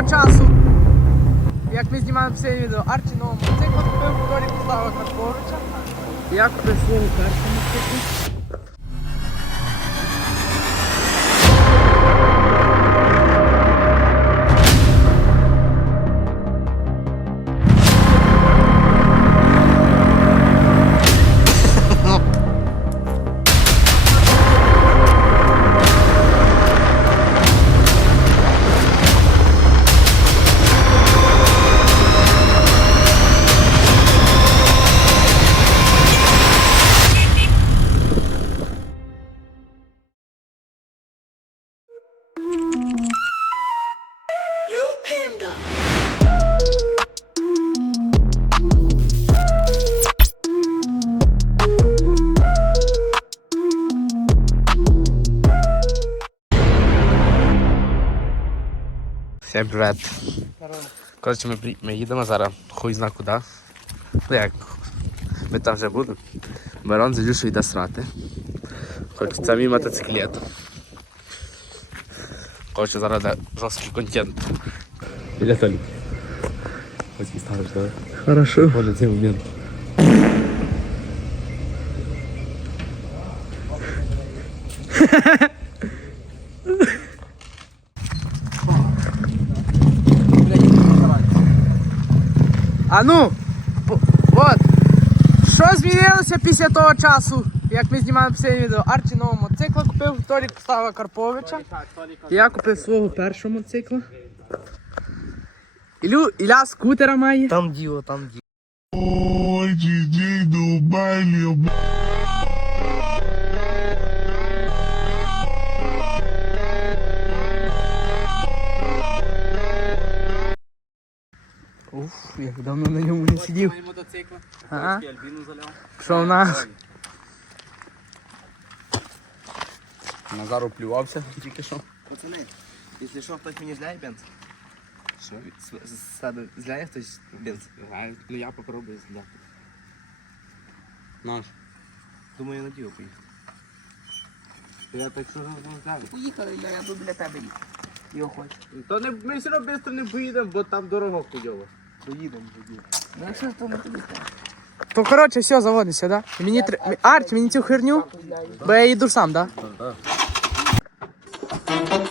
того часу, як ми знімаємо все відео, Арчі новому мотоцикл купив Толі Слава Карповича. Я купив свого першого мотоциклу. Всім привіт. Коротше, ми, ми їдемо зараз, хуй зна куди. Ну як, ми там вже будемо. Мирон з Ілюшою йде срати. Коротше, це мій мотоциклет. Коротше, зараз жорсткий контент. Біля Толік. Ось і ставиш, давай. Хорошо. Може цей момент. А ну, от. Що змінилося після того часу, як ми знімаємо це відео? Арчі нового мотоцикла купив Толік Слава Карповича. Я купив свого першого мотоцикла. Ілю, Ілля скутера має. Там діло, там діло. Ой, дідей дубай, байлі, Уф, як давно на ньому не сидів. мотоцикл. Ага. Альбіну заляв. Що в нас? Назар оплювався тільки що. Пацани, якщо що, хтось мені зляє бенз? Що? З- З себе зляє хтось бенз? Знаю, Ну я попробую зняти. Наш. Думаю, на діло поїхав. Я так що розмовляю. Поїхали, я, я буду біля тебе їхати. Його хочу. То не, ми все одно швидко не поїдемо, бо там дорога хуйова. Ну якщо то на тобі так. То коротше, все, заводимося, да? Мені тр... Арч, мені цю херню, бо я їду сам, да? Was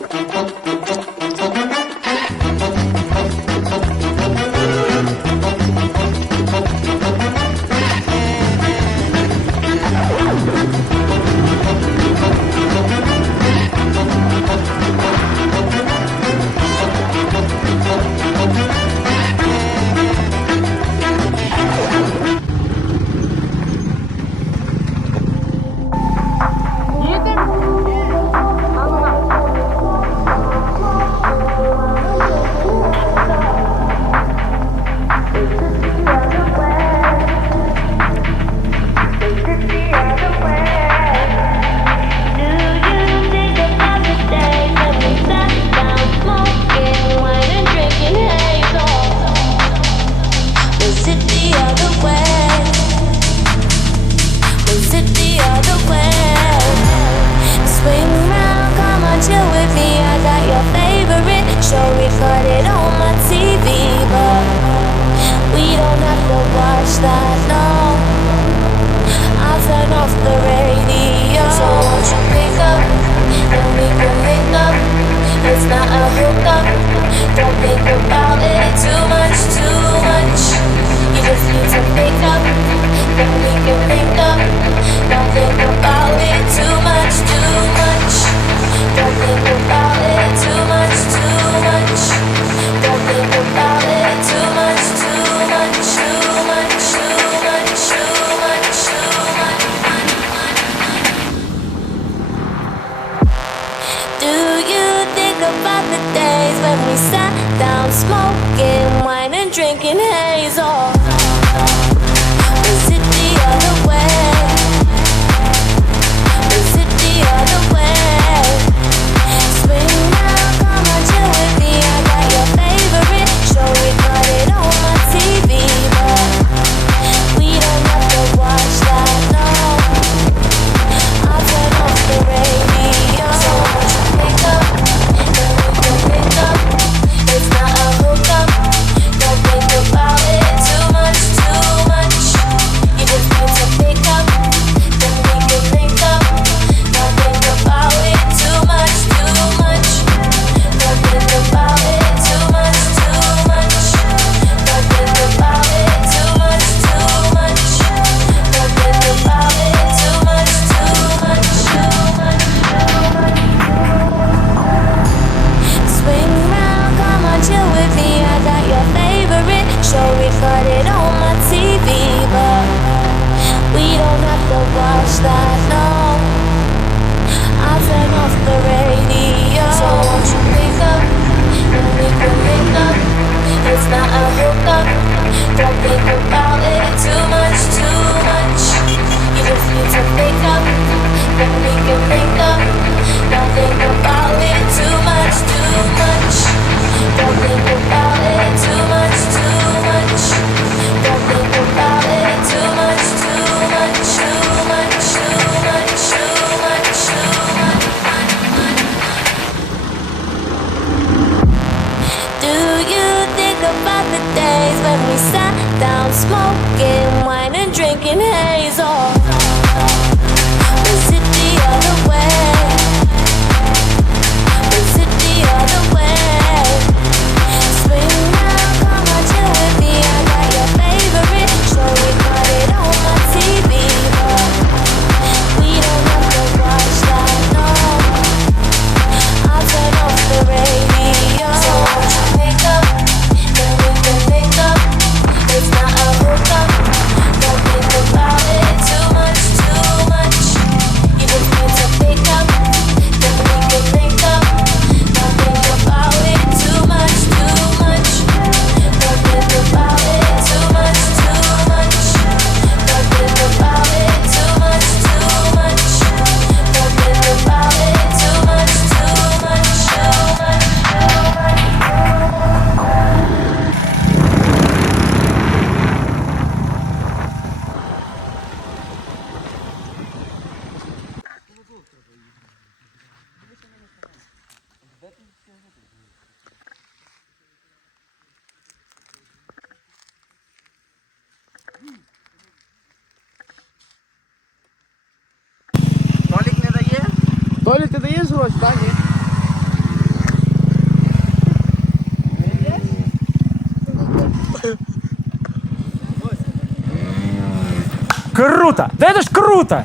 Круто! Да это ж круто!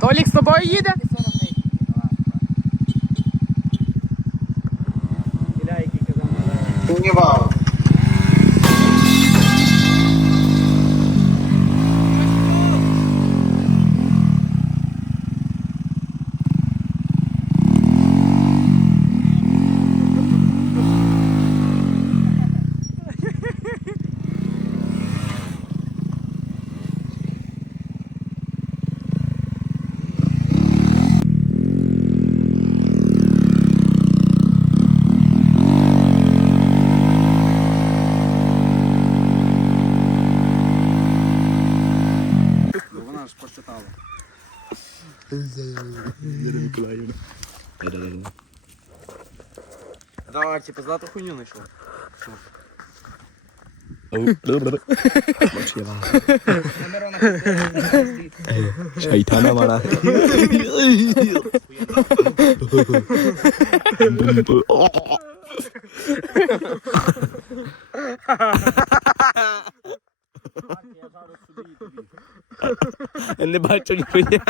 Толік з тобою їде? Давай, типа, злату хуйню знайшов. Şeytana bana. Не бачу ніхуя.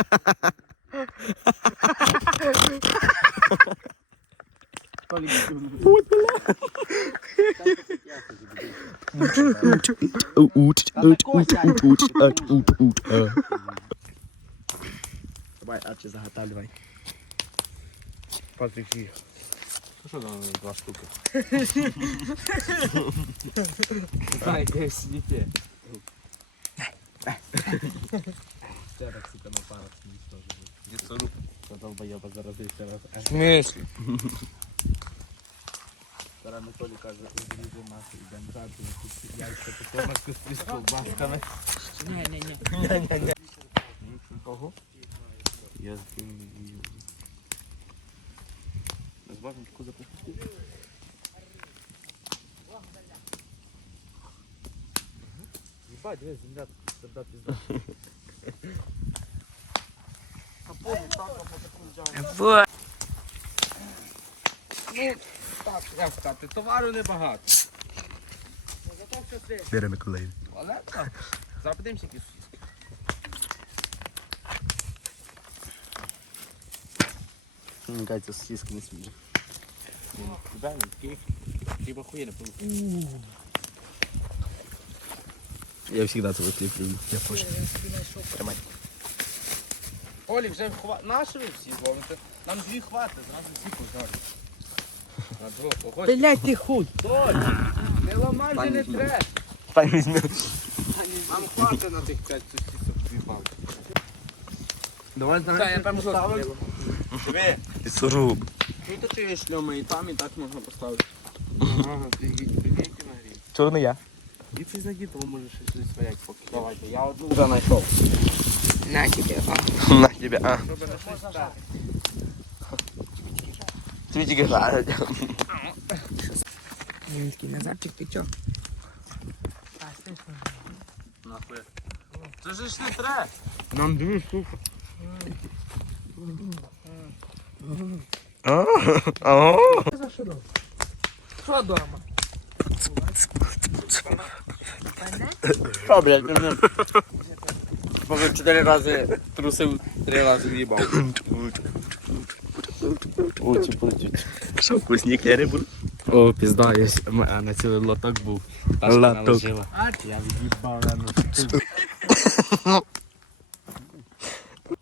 Давай, а чи загадав, давай. Патрик їх. Що там два штуки? Знаєте, сидіти. Дідсорук. Це долбоєба заразився раз. В смислі? Зараз Анатолій каже, нахуй, йдемо жати, тут яйця по з колбасками. Ні-ні-ні. Кого? Я з ким її. Розважимо таку запустити. Єбать, дивись, земля, земля пізда. Так, як сказати, товару небагато. Віра Миколаїв. Але так. Зараз подивимося, які сусідки. Мені кажеться, сосиски не свіжі. Да, ну, такий, хіба хує не получить. Я завжди тебе кліп люблю. Я позже. Тримай. Олі, вже хва... наші ви всі зловите. Нам дві хвати, зразу всі пожарі. На двох. Ого, Блять, ти хуй. не ламай вже не треба. Пай візьми. Нам хвати на тих п'ять сусідок дві палки. Давай Так, я там поставив. Диви, Лісоруб. тут ти шльоми і там, і так можна поставити. Ага, ти прикиньте нагрій. Чорний я. І ти знайди, тому можеш щось свояк поки. Давайте, я одну вже знайшов. На тебе, а. На тебе, а. Щоб не щось так. Тобі тільки жарять. Мінський Назарчик, ти чо? Нахуй. Це ж не треба. Нам дві штуки. Що дома? Що, блядь, ти мене... Поки чотири рази трусив, три рази в'їбав. Очі. Що, вкусні клери будуть? О, пізда, я с- м- а на цілий лоток був. Ташка Лоток. наложила. Я від'їбав, наверно.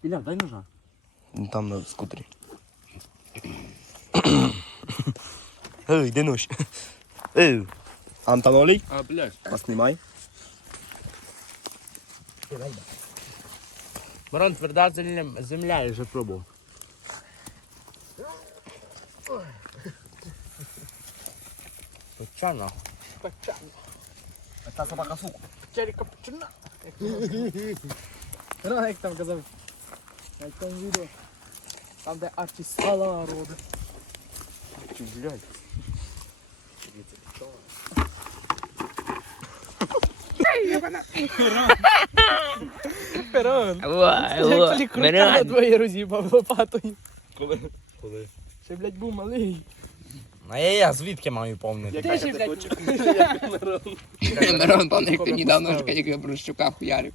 Іля, дай ножа. Там на скутері. Ей, де нож? Ей, Антонолій, А, блядь. поснімай. Барон, тверда земля, земля, я вже пробував. Печано. Качан. Та собака сука. Черry капучино. Ну, як там казав. Як там відео. Там, де Арчі сала робить. Блядь. Перон. Як лікрутка двоє роз'їбав лопатою. Коли? Коли? Ще, блядь, був малий. А я, я звідки маю повнити? Ти ще, блядь, Мирон, пане, як ти недавно ножика, як я Борощука хуярив.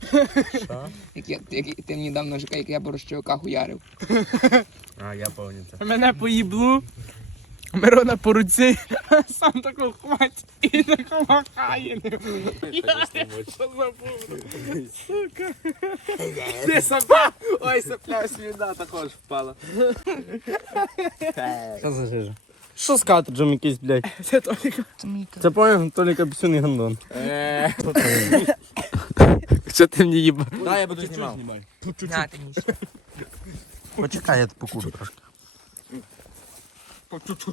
Що? Як, я, як ти мені дав як я Борощука хуярив. А, я пам'ятаю. мене по їблу. Мирона по руці, сам тако хвать і тако махає. Я що забув. Сука. Ти сопля. Ой, сопля сліда також впала. Що за жижа? Що з картриджем якийсь, блядь? Це тільки. Це поняв, Толіка пісюний гандон. Що ти мені їба? Да, я буду знімав. На, ти. Почекай, я покурю трошки.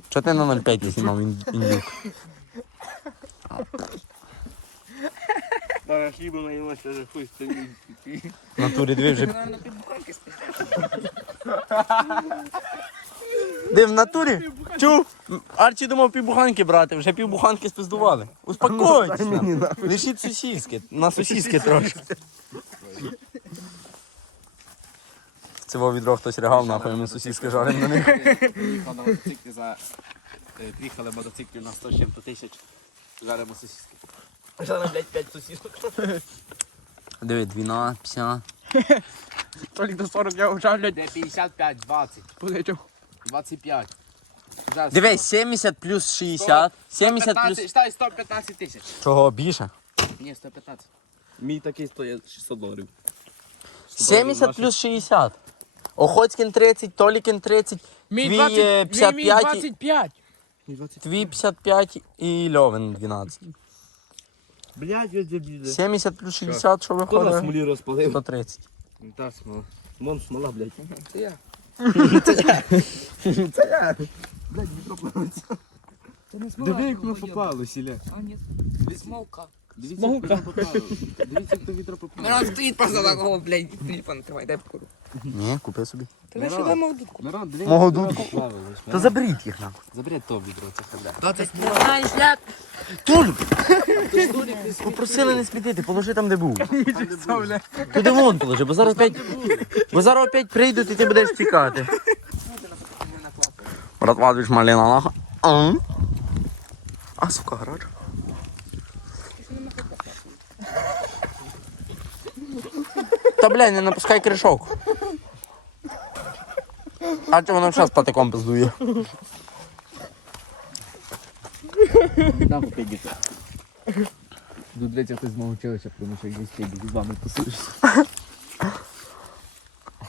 Що ти на 0,5 я знімав ін- індюк? Зараз хіба наїлося, вже хуй стоїть. В натурі дві вже. Де в натурі? Чув? Арчі думав півбуханки брати, вже півбуханки спиздували. Успокойтесь. Лишіть сусідське, на сусідське трошки. Цього відро хтось рягав, нахуй ми сусідське жаримо на них. Приїхав на мотоциклі за... Приїхали мотоциклів на 100 чим-то тисяч. Жаримо сосиски. Зараз, блядь, 5 сосисок. Диви, 12, 50. Толік до 40 я вже, блядь, Де 55, 20, полетів. 25. Дивись, 70 плюс 60. 70 плюс... 115, Считай 115 тисяч. Чого більше? Ні, 115. Мій такий стоїть 600 доларів. 70 плюс 60. Охоцькін 30, Толікін 30, Мій Твій, 20, е, мій- 55 мій 25. твій 55 і Льовен 12. Блядь, ви дебіли. 70 плюс 60, що Хто на виходить? смолі розпалив? 130. Та смола. Вон смола, блядь. Це я. Це не смола. Диви, як воно попало, сіля. А, ні. Смолка. Дивіться, як воно попало. Дивіться, як то вітро попало. Мирон стоїть просто такого, блядь, телефон тримай, дай покуру. Ні, купи собі. Ти лише дай мого дудку. Мирон, диви, Мого як дудку. Та заберіть їх нахуй. Заберіть то відро, це хабля. Та ти знаєш, як? Попросили не смітити, положи там, де був. Туди вон положи, бо зараз опять, бо зараз опять прийдуть і ти будеш тікати. Братва, дві ж малина нахуй. А? А, сука, гараж. Та бля, не напускай кришок. А чи воно зараз патиком пиздує? Тут, блядь, хтось з мого училища, тому що якийсь пейді з вами тусуєшся.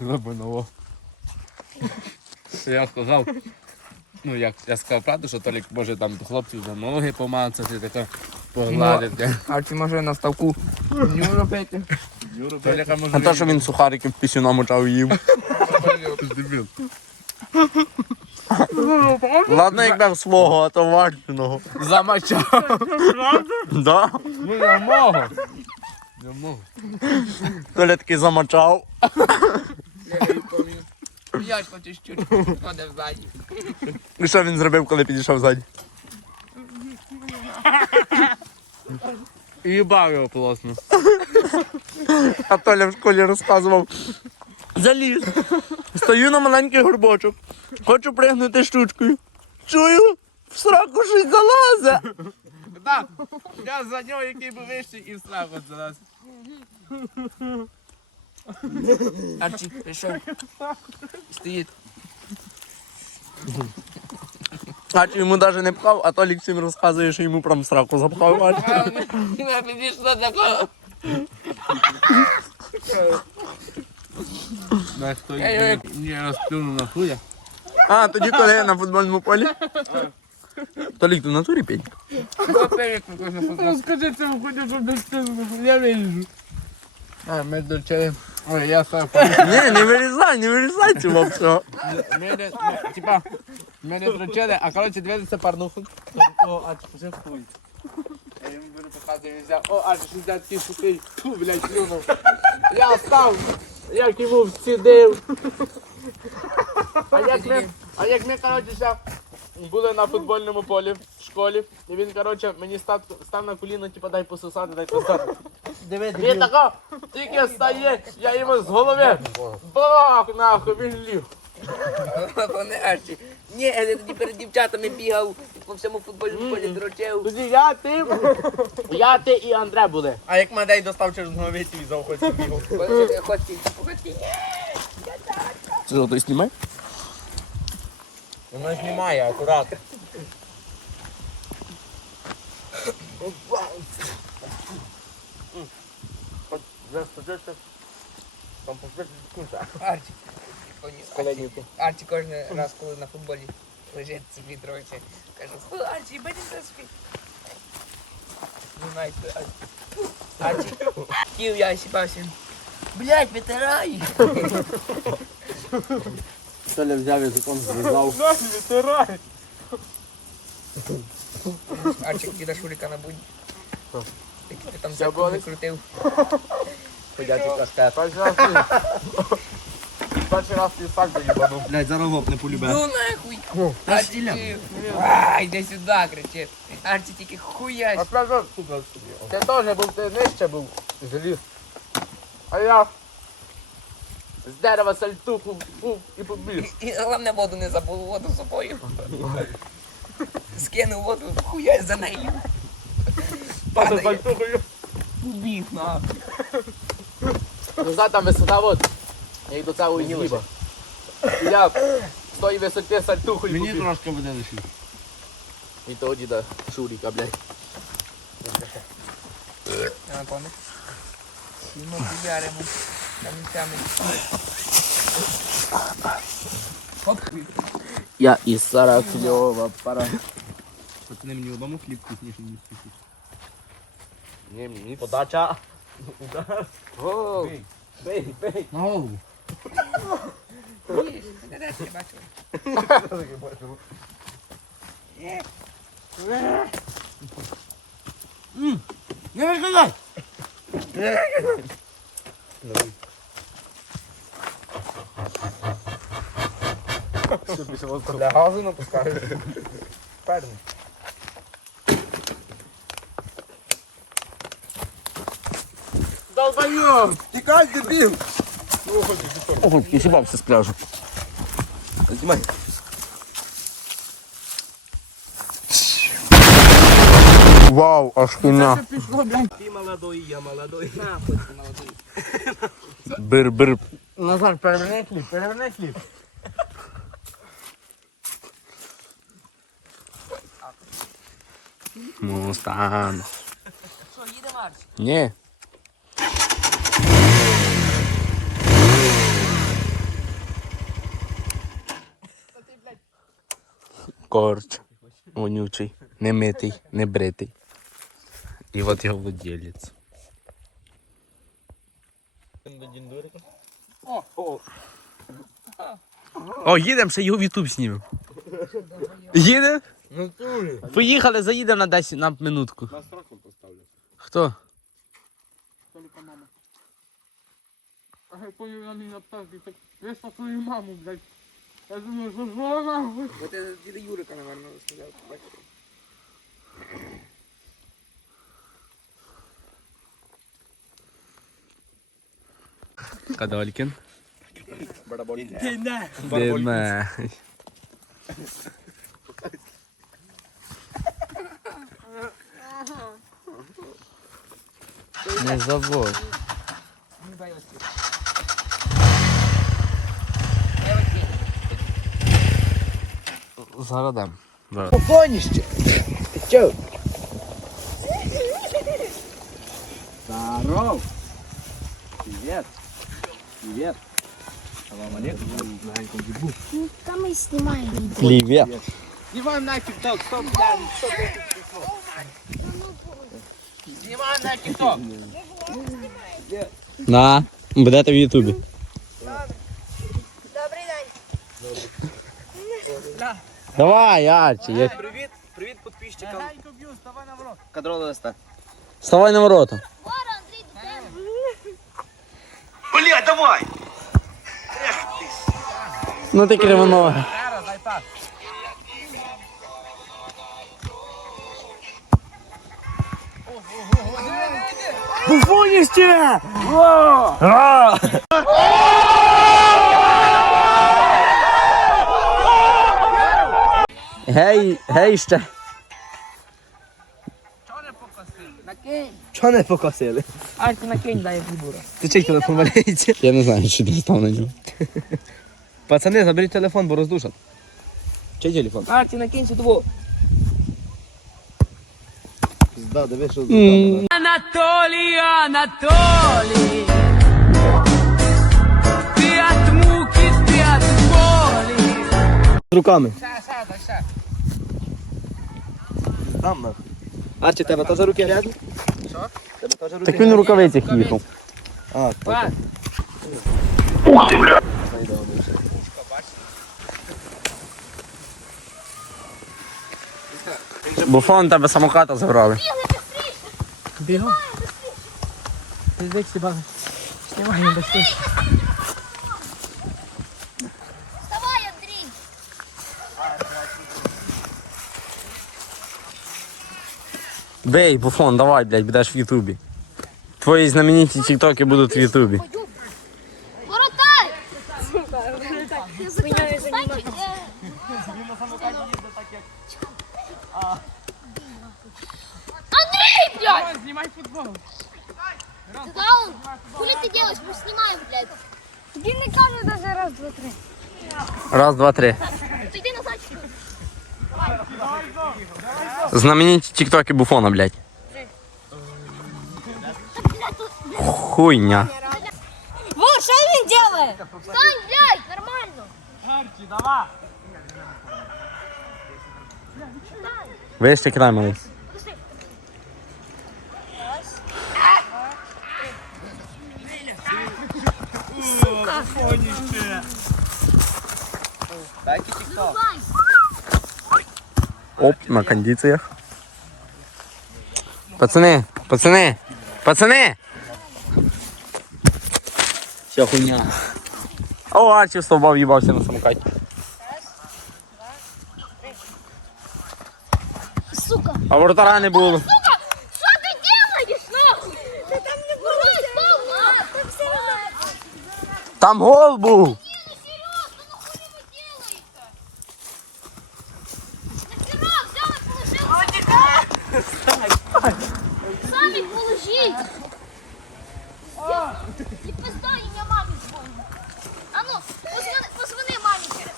Забаново. Я сказав, ну як я сказав правду, що Толік може там хлопців за ноги помацати, таке погладити. А чи може на ставку ню робити? Толіка може А то, що він сухариків пісюном мочав і їв. Ладно, якби в свого, а то вальчиного. Замачав. Да? Ну я можу. Я можу. Толя таки замочав. Я ж хочу щурку, ходив ззаді. І що він зробив, коли підійшов ззаді? Їбав його полосно. А Толя в школі розказував. Заліз. Стою на маленький горбочок. Хочу пригнути штучкою. Чую, в сраку щось залазе. Так, я за нього, який був вищий, і в страх от. Арчі, прийшов. Стоїть. А чи йому навіть не пхав, а Толік всім розказує, що йому прям сраку запхав. А, Не підійшла такого. Знаєш, хто Я його як мені розплюнув на хуя. А, тоді коли на футбольному полі. Толік, ти в натурі пень? папері кожна фото. Скажи цьому хуйню, не стигнув, я вилежу. А, ми дочери. Ой, я став Ні, не вирізай, не вирізай цього всього. Ми не, ми, типа, ми не дрочили, а коротше дивилися парнуху. О, а ти вже хуй. Я йому беру показую, він взяв, о, аж 60 такий сухий, фу, блядь, плюнув. Я став, як йому вцідив. А як ми, а як ми, коротше, ще були на футбольному полі в школі, і він, коротше, мені став, став на коліно, типа, дай пососати, дай пососати. Він тако, тільки стає, я йому з голови, бах, нахуй, він ліг. Пане Арчі. Ні, я тоді перед дівчатами бігав по всьому футбольному полі дрочив. Тоді я, ти, я, ти і Андре були. А як Мадей достав через головиці і заохотів бігав. Хоті, хоті. Це що, той знімай? Воно знімає акурат. Там покажи кунта. Арчі. Арчі, Арчі кожен раз, коли на футболі лежить собі дрочить, каже, «Фу, Арчі, бери за хто Арчі. Арчі, хотів я сіпався. Блять, витирай! Толя взяв язиком, зв'язав. Арчик діда Шурика на будь. Який ти там Я була закон крутив. Ходячий каскет. Перший раз ти... Перший раз ти так доїбанув. Блять, зараз гоп не полюбе. Ну нахуй! Арчі, а, йди сюди, кричить. Арчі тільки хуясь. А скажи, ти теж був, ти нижче був, заліз. А я з дерева сальтуху був і побіг. І головне воду не забув, воду з собою. Скинув воду, хуясь за нею. Та Падає, сальтухою. побіг на. Ну за там висота от. Як до цього гніба. Я з тої висоти сальтухою Мені побіг. трошки буде лишити. І того діда Шуріка, блядь. Я напомню. Підяримо. Там Хоп. Я із Саракльова пара. Пацани мені вдома хліб вкусніше, ніж тут. Ні, мені Подача. Гол. Бей, бей. На голову. Ні, не дайте, я бачу. Не викидай! Для газу напускаю. Перний. Долбайом! Тікай, дебіл! Ого, я сібався з пляжу. Знімай. Вау, аж кіна. Ти молодой, я молодой. Бир, бир. Назар, переверни хліб, переверни хліб. Ну, стан. Що, їдемо, Арчі? Ні. Корч. Вонючий. Не митий, не бритий. І от його владелець. О, їдемо, ще його в Ютуб знімемо. Їдемо? Поїхали, заїдемо на 10 на минутку. На строку поставлю. Хто? А я повів на мій написав, так вийшла свою маму, блядь. Я думаю, що нахуй? Бо ти діда Юрика, напевно, розказав. Кадолькін. Бідне. Не забудь. Зараз дам. Зараз. Поніще. Ти чо? Здоров! Привет! Привет! Салам алейкум. Легенько дібу. Там и снимаем. Привіт. Знімаємо на тік-ток, стоп, блядь, стоп. Знімаємо на тік-ток. На, будете в Ютубі. Добрый день. Давай, Арчі. Я... Привіт, привіт підписчикам. Кадро листа. Вставай на ворота. Бля, давай! Ну ти кривонога. Буфоніще! Гей, гей ще. Чого не покосили? Арті, накинь, дай фігура. Ти чий телефон валяється? Я не знаю, чи ти став на нього. Пацани, заберіть телефон, бо роздушать. Чий телефон? Арті, накинь сюди. Пізда, диви, що Анатолій, Анатолій. Ти от муки, ти от болі. З руками. Ще, ще, ще. Там нахуй. Арчі, тебе теж руки грязні? Що? Тебе теж руки Так він у рукавицях їхав. А, Пан, Буфон тебе самоката забрали. бігом. Ти здесь себе. Знімаємо безпечно. Бей, буфон, давай, блядь, будеш в Ютубі. Твої знамениті тіктоки будуть в Ютубі. Воротарь! Языком встаньте. Андрей, блядь! Знімай футбол. Да он, хули ты делаешь? Мы снимаем, блядь. Ты не кажешь даже раз, два, три. Раз, два, три. Знамениті тіктоки буфона, блядь. Хуйня. Вот, что он делает? Встань, блядь, нормально. Вище кидай, малий. Дайте тік-ток. Оп, на кондиціях. Пацани, пацани, пацани! Вся хуйня. О, Арчі стовбав, їбався на самокаті. Сука. А воротара не було. Сука, что ты делаешь, нахуй? Да там не было. Там все. Там гол був. Взял и положил? Сами положите. И пизда, и я маме звоню. А ну, позвони, позвони маме через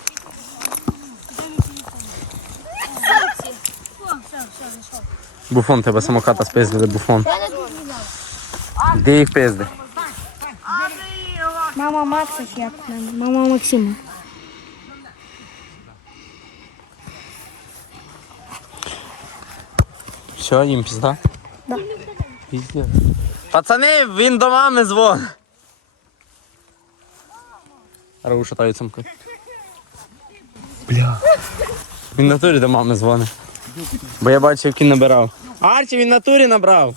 Санкции. О, все, все, зашел. Буфон, тебе самоката спиздили, буфон. Я не думаю. Де їх пизди? Мама Макса я мама Максима. Все, їм пізда? Да. Пізде. Пацани, він до мами дзвон. Руша шатаю цимку. Бля. Він в натурі до мами дзвонить. Бо я бачив, як він набирав. Арчі, він в натурі набрав.